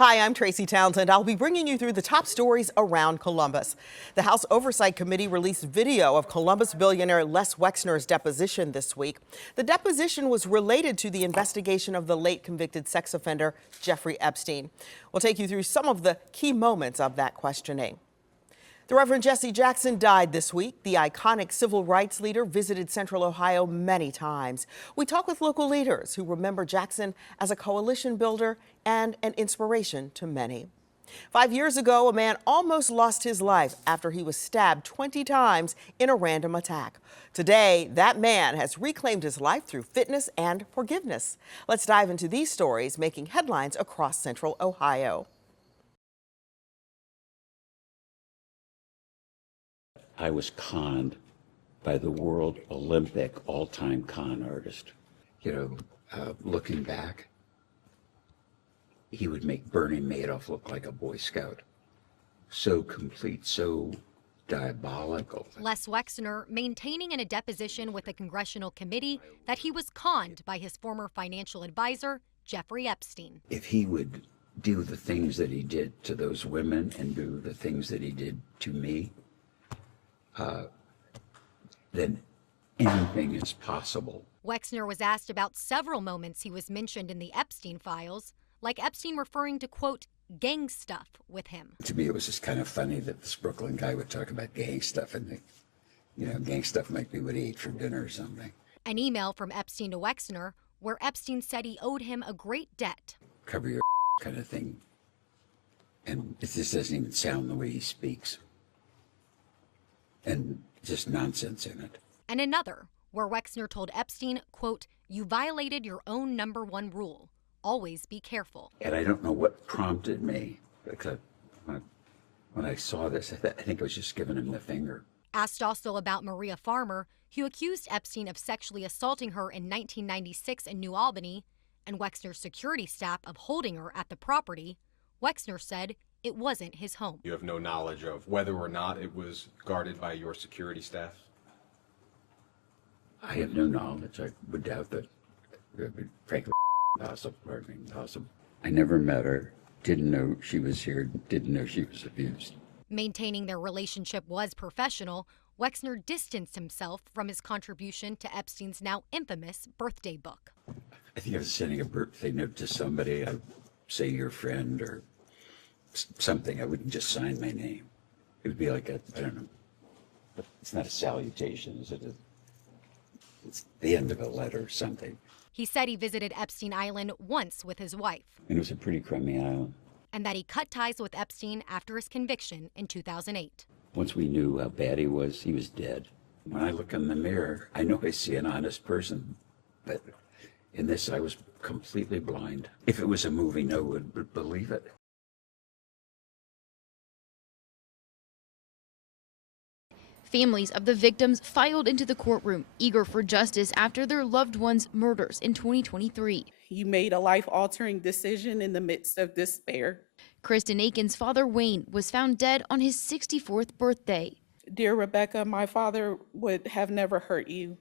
Hi, I'm Tracy Townsend. I'll be bringing you through the top stories around Columbus. The House Oversight Committee released video of Columbus billionaire Les Wexner's deposition this week. The deposition was related to the investigation of the late convicted sex offender Jeffrey Epstein. We'll take you through some of the key moments of that questioning. The Reverend Jesse Jackson died this week. The iconic civil rights leader visited Central Ohio many times. We talk with local leaders who remember Jackson as a coalition builder and an inspiration to many. 5 years ago, a man almost lost his life after he was stabbed 20 times in a random attack. Today, that man has reclaimed his life through fitness and forgiveness. Let's dive into these stories making headlines across Central Ohio. I was conned by the world Olympic all-time con artist. Looking back, he would make Bernie Madoff look like a Boy Scout. So complete, so diabolical. Les Wexner maintaining in a deposition with a congressional committee that he was conned by his former financial advisor, Jeffrey Epstein. If he would do the things that he did to those women and do the things that he did to me, then anything is possible. Wexner was asked about several moments he was mentioned in the Epstein files, like Epstein referring to, quote, gang stuff with him. To me, it was just kind of funny that this Brooklyn guy would talk about gang stuff, and gang stuff might be what he ate for dinner or something. An email from Epstein to Wexner where Epstein said he owed him a great debt. Cover your kind of thing. And it just doesn't even sound the way he speaks. And just nonsense in it. And another, where Wexner told Epstein, quote, you violated your own #1 rule. Always be careful. And I don't know what prompted me, because when I saw this, I think I was just giving him the finger. Asked also about Maria Farmer, who accused Epstein of sexually assaulting her in 1996 in New Albany, and Wexner's security staff of holding her at the property, Wexner said it wasn't his home. You have no knowledge of whether or not it was guarded by your security staff? I have no knowledge. I would doubt that. Frankly, possible. I never met her, didn't know she was here, didn't know she was abused. Maintaining their relationship was professional, Wexner distanced himself from his contribution to Epstein's now infamous birthday book. I think I was sending a birthday note to somebody, I'd say your friend or something. I wouldn't just sign my name. It would be like I don't know, but it's not a salutation, is it? It's the end of a letter or something. He said he visited Epstein Island once with his wife. And it was a pretty crummy island. And that he cut ties with Epstein after his conviction in 2008. Once we knew how bad he was dead. When I look in the mirror, I know I see an honest person, but in this I was completely blind. If it was a movie, no one would believe it. Families of the victims filed into the courtroom, eager for justice after their loved ones' murders in 2023. You made a life-altering decision in the midst of despair. Kristen Aiken's father, Wayne, was found dead on his 64th birthday. Dear Rebecca, my father would have never hurt you.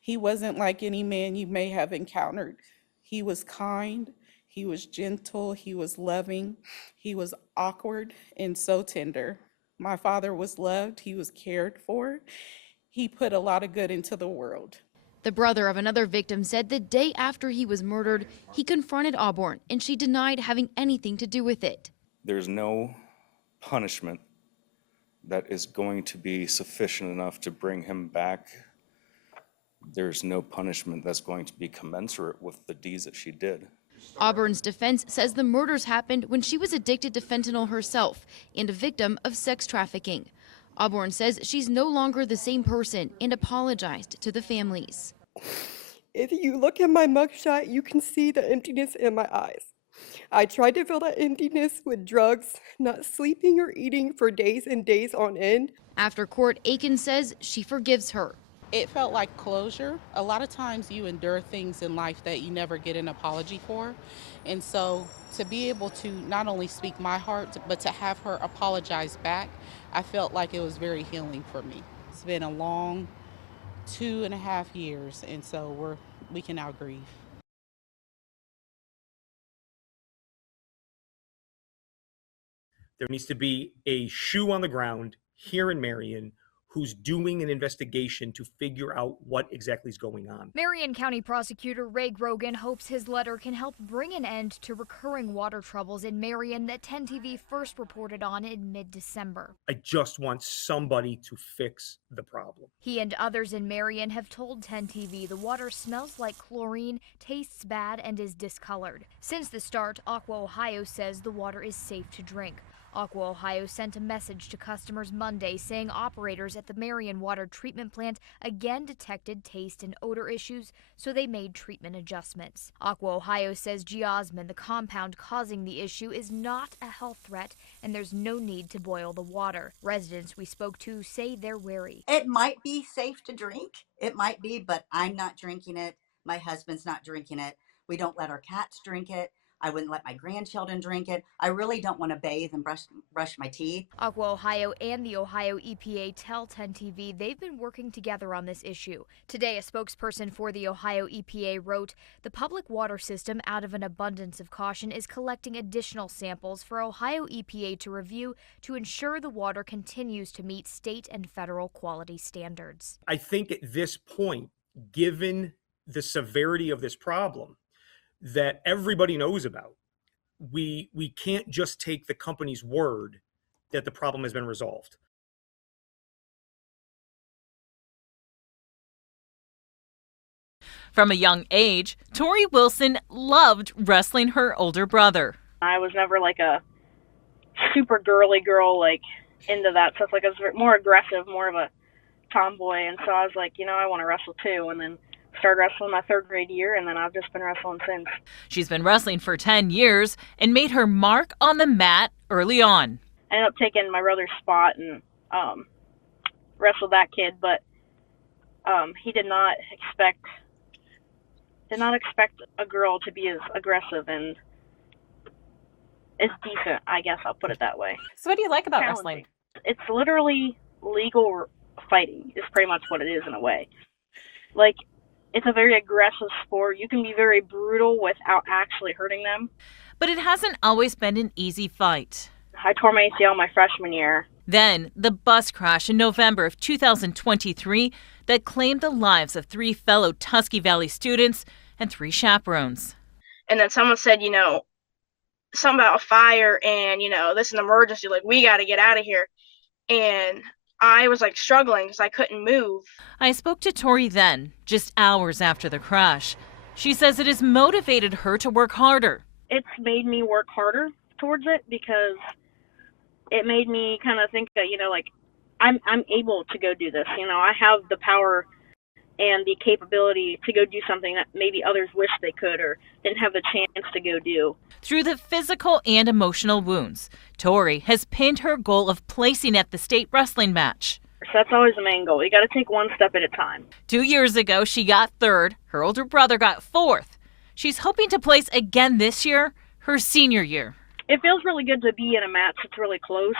He wasn't like any man you may have encountered. He was kind, he was gentle, he was loving, he was awkward and so tender. My father was loved, he was cared for. He put a lot of good into the world. The brother of another victim said the day after he was murdered, he confronted Auburn and she denied having anything to do with it. There's no punishment that is going to be sufficient enough to bring him back. There's no punishment that's going to be commensurate with the deeds that she did. Auburn's defense says the murders happened when she was addicted to fentanyl herself and a victim of sex trafficking. Auburn says she's no longer the same person and apologized to the families. If you look at my mugshot, you can see the emptiness in my eyes. I tried to fill that emptiness with drugs, not sleeping or eating for days and days on end. After court, Aiken says she forgives her. It felt like closure. A lot of times you endure things in life that you never get an apology for. And so to be able to not only speak my heart, but to have her apologize back, I felt like it was very healing for me. It's been a long 2.5 years, and so we can now grieve. There needs to be a shoe on the ground here in Marion who's doing an investigation to figure out what exactly is going on. Marion County Prosecutor Ray Grogan hopes his letter can help bring an end to recurring water troubles in Marion that 10 TV first reported on in mid-December. I just want somebody to fix the problem. He and others in Marion have told 10 TV the water smells like chlorine, tastes bad, and is discolored. Since the start, Aqua Ohio says the water is safe to drink. Aqua Ohio sent a message to customers Monday saying operators at the Marion Water Treatment Plant again detected taste and odor issues, so they made treatment adjustments. Aqua Ohio says geosmin, the compound causing the issue, is not a health threat and there's no need to boil the water. Residents we spoke to say they're wary. It might be safe to drink. It might be, but I'm not drinking it. My husband's not drinking it. We don't let our cats drink it. I wouldn't let my grandchildren drink it. I really don't want to bathe and brush my teeth. Aqua Ohio and the Ohio EPA tell 10 TV they've been working together on this issue. Today, a spokesperson for the Ohio EPA wrote, "The public water system, out of an abundance of caution, is collecting additional samples for Ohio EPA to review to ensure the water continues to meet state and federal quality standards." I think at this point, given the severity of this problem that everybody knows about, we can't just take the company's word that the problem has been resolved. From a young age, Tori Wilson loved wrestling her older brother. I was never like a super girly girl, like into that stuff. Like I was more aggressive, more of a tomboy. And so I was like, I want to wrestle too. And then started wrestling my third grade year, and then I've just been wrestling since. She's been wrestling for 10 years and made her mark on the mat early on. I ended up taking my brother's spot and wrestled that kid, but he did not expect a girl to be as aggressive and as decent, I guess I'll put it that way. So what do you like about wrestling? It's literally legal fighting is pretty much what it is in a way. Like, it's a very aggressive sport. You can be very brutal without actually hurting them. But it hasn't always been an easy fight. I tore my ACL my freshman year. Then, the bus crash in November of 2023 that claimed the lives of 3 fellow Tusky Valley students and 3 chaperones. And then someone said, something about a fire and, this is an emergency. Like, we got to get out of here. And I was like struggling because I couldn't move. I spoke to Tori then, just hours after the crash. She says it has motivated her to work harder. It's made me work harder towards it because it made me kind of think that, I'm able to go do this. I have the power and the capability to go do something that maybe others wish they could or didn't have the chance to go do. Through the physical and emotional wounds, Tori has pinned her goal of placing at the state wrestling match. So that's always the main goal. You got to take one step at a time. 2 years ago, she got 3rd. Her older brother got 4th. She's hoping to place again this year, her senior year. It feels really good to be in a match that's really close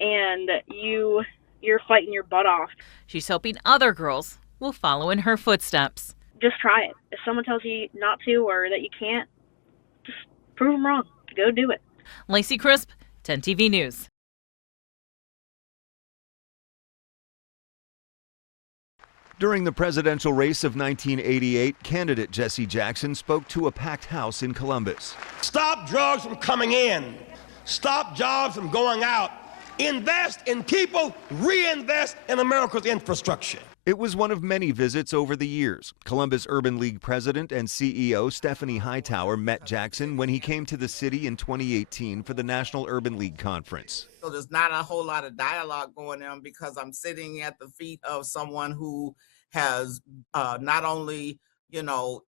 and you're fighting your butt off. She's hoping other girls will follow in her footsteps. Just try it. If someone tells you not to or that you can't, just prove them wrong. Go do it. Lacey Crisp, 10 TV News. During the presidential race of 1988, candidate Jesse Jackson spoke to a packed house in Columbus. Stop drugs from coming in. Stop jobs from going out. Invest in people. Reinvest in America's infrastructure. It was one of many visits over the years. Columbus Urban League president and CEO Stephanie Hightower met Jackson when he came to the city in 2018 for the National Urban League Conference. So there's not a whole lot of dialogue going on because I'm sitting at the feet of someone who has not only,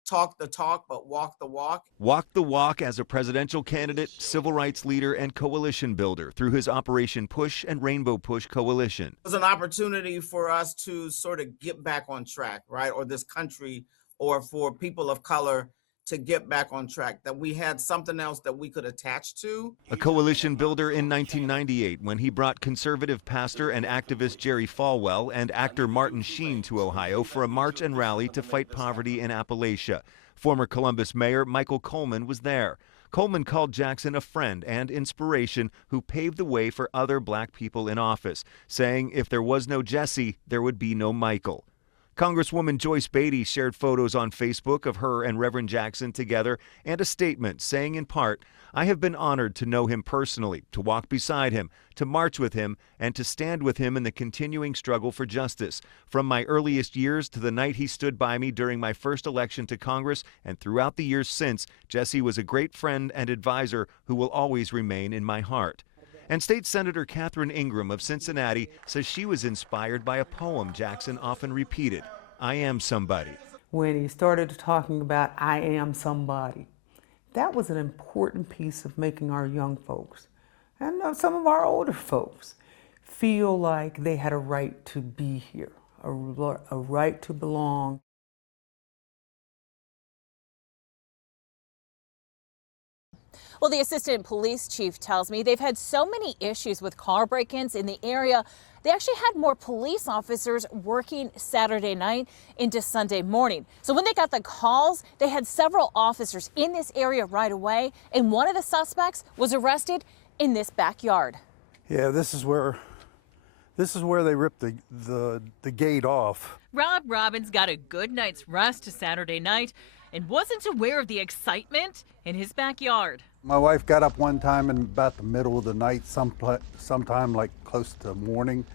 talk the talk, but walk the walk. Walked the walk as a presidential candidate, civil rights leader, and coalition builder through his Operation Push and Rainbow Push coalition. It was an opportunity for us to sort of get back on track, right? Or this country, or for people of color to get back on track, that we had something else that we could attach to. A coalition builder in 1998 when he brought conservative pastor and activist Jerry Falwell and actor Martin Sheen to Ohio for a march and rally to fight poverty in Appalachia. Former Columbus Mayor Michael Coleman was there. Coleman called Jackson a friend and inspiration who paved the way for other black people in office, saying if there was no Jesse, there would be no Michael. Congresswoman Joyce Beatty shared photos on Facebook of her and Reverend Jackson together and a statement saying in part, "I have been honored to know him personally, to walk beside him, to march with him, and to stand with him in the continuing struggle for justice. From my earliest years to the night he stood by me during my first election to Congress and throughout the years since, Jesse was a great friend and advisor who will always remain in my heart." And State Senator Catherine Ingram of Cincinnati says she was inspired by a poem Jackson often repeated, "I am somebody." When he started talking about "I am somebody," that was an important piece of making our young folks and some of our older folks feel like they had a right to be here, a right to belong. Well, the assistant police chief tells me they've had so many issues with car break-ins in the area. They actually had more police officers working Saturday night into Sunday morning. So when they got the calls, they had several officers in this area right away, and one of the suspects was arrested in this backyard. Yeah, this is where they ripped the gate off. Rob Robbins got a good night's rest Saturday night and wasn't aware of the excitement in his backyard. My wife got up one time in about the middle of the night, sometime like close to morning,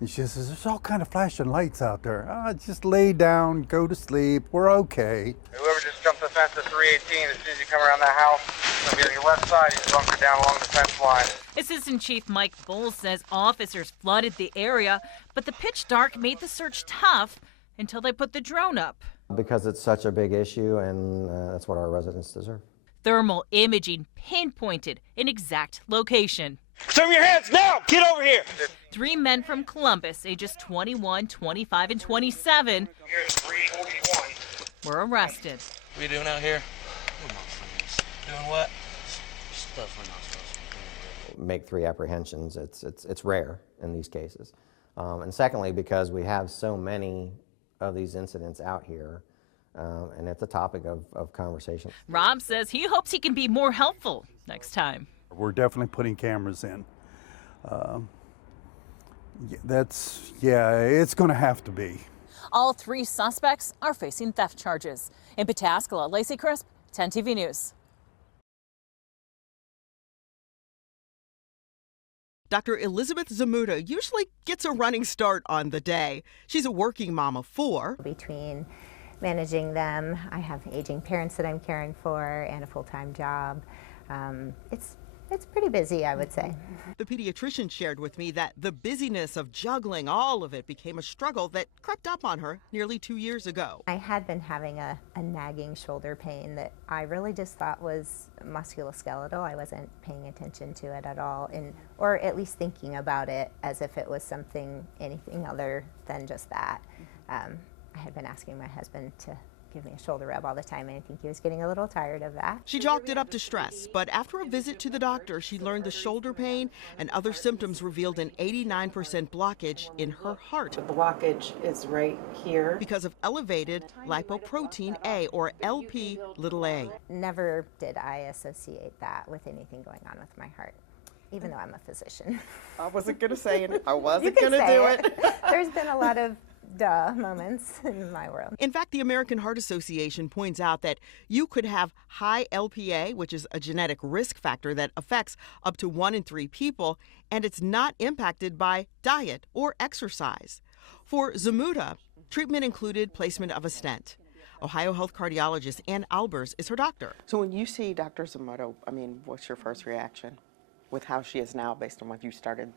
and she says, "There's all kind of flashing lights out there. Just lay down, go to sleep, we're okay." Whoever just jumped the fence at 318, as soon as you come around that house, it's gonna be on your left side, you bunker down along the fence line. Assistant Chief Mike Bowles says officers flooded the area, but the pitch dark made the search tough until they put the drone up. Because it's such a big issue, and that's what our residents deserve. Thermal imaging pinpointed an exact location. Show me your hands now! Get over here! 3 men from Columbus, ages 21, 25, and 27, were arrested. What are you doing out here? Doing what? Stuff we're not supposed to be doing. Make 3 apprehensions, it's rare in these cases. And secondly, because we have so many of these incidents out here, and it's a topic of conversation. Rob says he hopes he can be more helpful next time. We're definitely putting cameras in. It's going to have to be. All 3 suspects are facing theft charges. In Pataskala, Lacey Crisp, 10 TV News. Dr. Elizabeth Zamuda usually gets a running start on the day. She's a working mom of 4. Between managing them, I have aging parents that I'm caring for and a full-time job. It's pretty busy, I would say. The pediatrician shared with me that the busyness of juggling all of it became a struggle that crept up on her nearly 2 years ago. I had been having a nagging shoulder pain that I really just thought was musculoskeletal. I wasn't paying attention to it at all, or at least thinking about it as if it was anything other than just that. I had been asking my husband to give me a shoulder rub all the time, and I think he was getting a little tired of that. She chalked it up to stress, but after a visit to the doctor, she learned the shoulder pain and other symptoms revealed an 89% blockage in her heart. The blockage is right here. Because of elevated lipoprotein A, or Lp(a). Never did I associate that with anything going on with my heart, even though I'm a physician. I wasn't going to say it. I wasn't going to do it. There's been a lot of duh moments in my world. In fact, the American Heart Association points out that you could have high Lpa, which is a genetic risk factor that affects up to 1 in 3 people, and it's not impacted by diet or exercise. For Zamuda, treatment included placement of a stent. Ohio Health cardiologist Ann Albers is her doctor. So when you see Dr. Zamuda, what's your first reaction with how she is now based on what you started?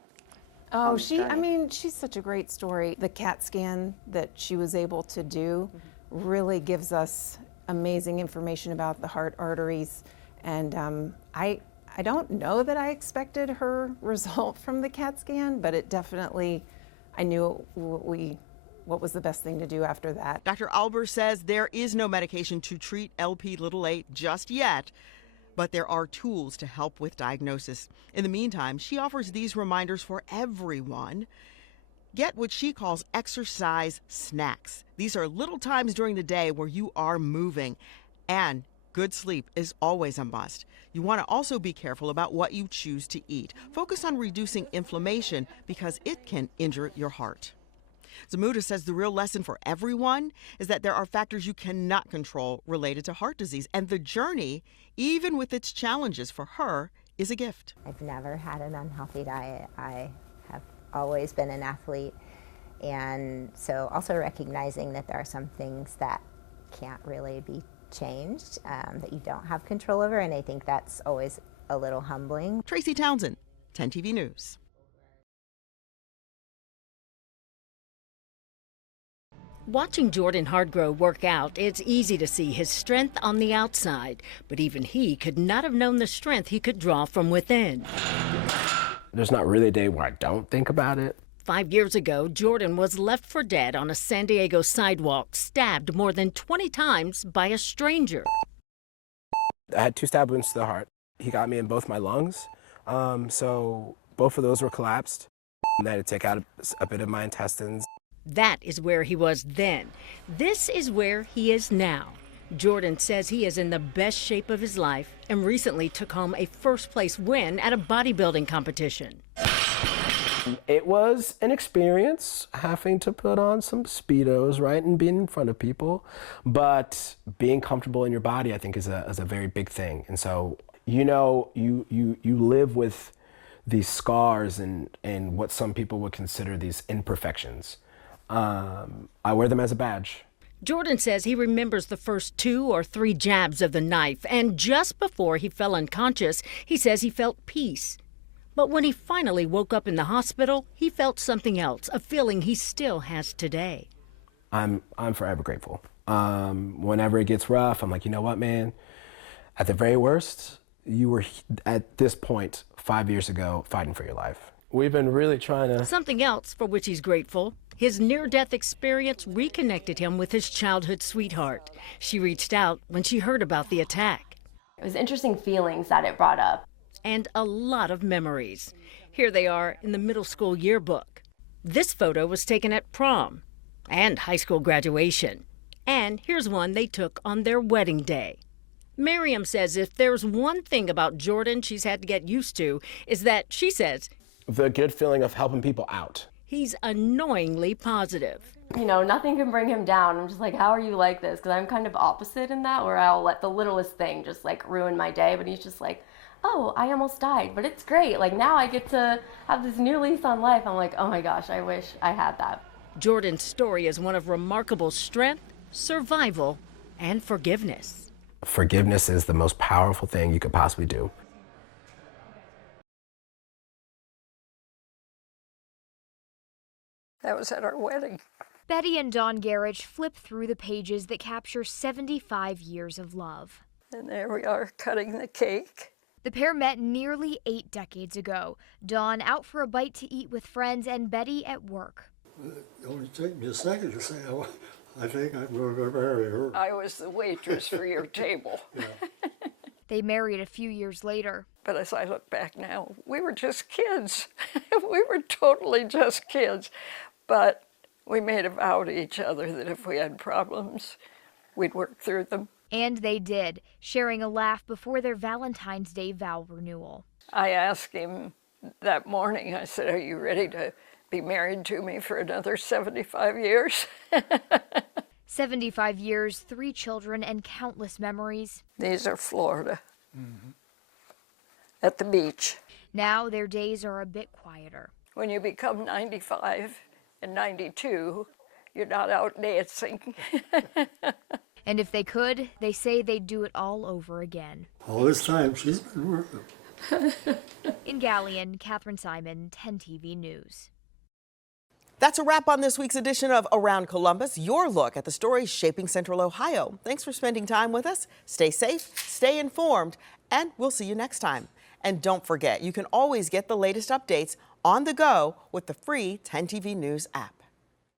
Oh, she's such a great story. The CAT scan that she was able to do really gives us amazing information about the heart arteries. And I don't know that I expected her result from the CAT scan, but it definitely, I knew what was the best thing to do after that. Dr. Albers says there is no medication to treat Lp(a) just yet, but there are tools to help with diagnosis. In the meantime, she offers these reminders for everyone. Get what she calls exercise snacks. These are little times during the day where you are moving, and Good sleep is always a must. You want to also be careful about what you choose to eat. Focus on reducing inflammation because it can injure your heart. Zamuda says the real lesson for everyone is that there are factors you cannot control related to heart disease, and the journey, even with its challenges for her, is a gift. I've never had an unhealthy diet. I have always been an athlete, and so also recognizing that there are some things that can't really be changed, that you don't have control over, and I think that's always a little humbling. Tracy Townsend, 10 TV News. Watching Jordan Hardgrove work out, it's easy to see his strength on the outside, but even he could not have known the strength he could draw from within. There's not really a day where I don't think about it. 5 years ago, Jordan was left for dead on a San Diego sidewalk, stabbed more than 20 times by a stranger. I had 2 stab wounds to the heart. He got me in both my lungs, so both of those were collapsed. And I had to take out a bit of my intestines. That is where he was then. This is where he is now. Jordan says he is in the best shape of his life and recently took home a first-place win at a bodybuilding competition. It was an experience having to put on some Speedos, right, and being in front of people. But being comfortable in your body, I think, is a very big thing. And so, you live with these scars and what some people would consider these imperfections. I wear them as a badge. Jordan says he remembers the first 2 or 3 jabs of the knife, and just before he fell unconscious, he says he felt peace. But when he finally woke up in the hospital, he felt something else, a feeling he still has today. I'm forever grateful. Whenever it gets rough, I'm like, you know what, man? At the very worst, you were at this point 5 years ago fighting for your life. We've been really trying to... Something else for which he's grateful. His near-death experience reconnected him with his childhood sweetheart. She reached out when she heard about the attack. It was interesting feelings that it brought up. And a lot of memories. Here they are in the middle school yearbook. This photo was taken at prom and high school graduation. And here's one they took on their wedding day. Miriam says if there's one thing about Jordan she's had to get used to is that, she says, the good feeling of helping people out. He's annoyingly positive. You know, nothing can bring him down. I'm just like, how are you like this? Because I'm kind of opposite in that, where I'll let the littlest thing just like ruin my day. But he's just like, oh, I almost died, but it's great. Like now I get to have this new lease on life. I'm like, oh my gosh, I wish I had that. Jordan's story is one of remarkable strength, survival, and forgiveness. Forgiveness is the most powerful thing you could possibly do. That was at our wedding. Betty and Don Garrett flip through the pages that capture 75 years of love. And there we are cutting the cake. The pair met nearly 8 decades ago. Don out for a bite to eat with friends and Betty at work. It only took me a second to say, I think I'm going to marry her. I was the waitress for your table. Yeah. They married a few years later. But as I look back now, we were just kids. We were totally just kids. But we made a vow to each other that if we had problems, we'd work through them. And they did, sharing a laugh before their Valentine's Day vow renewal. I asked him that morning, I said, are you ready to be married to me for another 75 years? 75 years, 3 children, and countless memories. These are Florida, at the beach. Now their days are a bit quieter. When you become 95 and 92, you're not out dancing. And if they could, they say they'd do it all over again. All this time, she's been working. In Galleon, Catherine Simon, 10 TV News. That's a wrap on this week's edition of Around Columbus, your look at the stories shaping Central Ohio. Thanks for spending time with us. Stay safe, stay informed, and we'll see you next time. And don't forget, you can always get the latest updates on the go with the free 10 TV News app.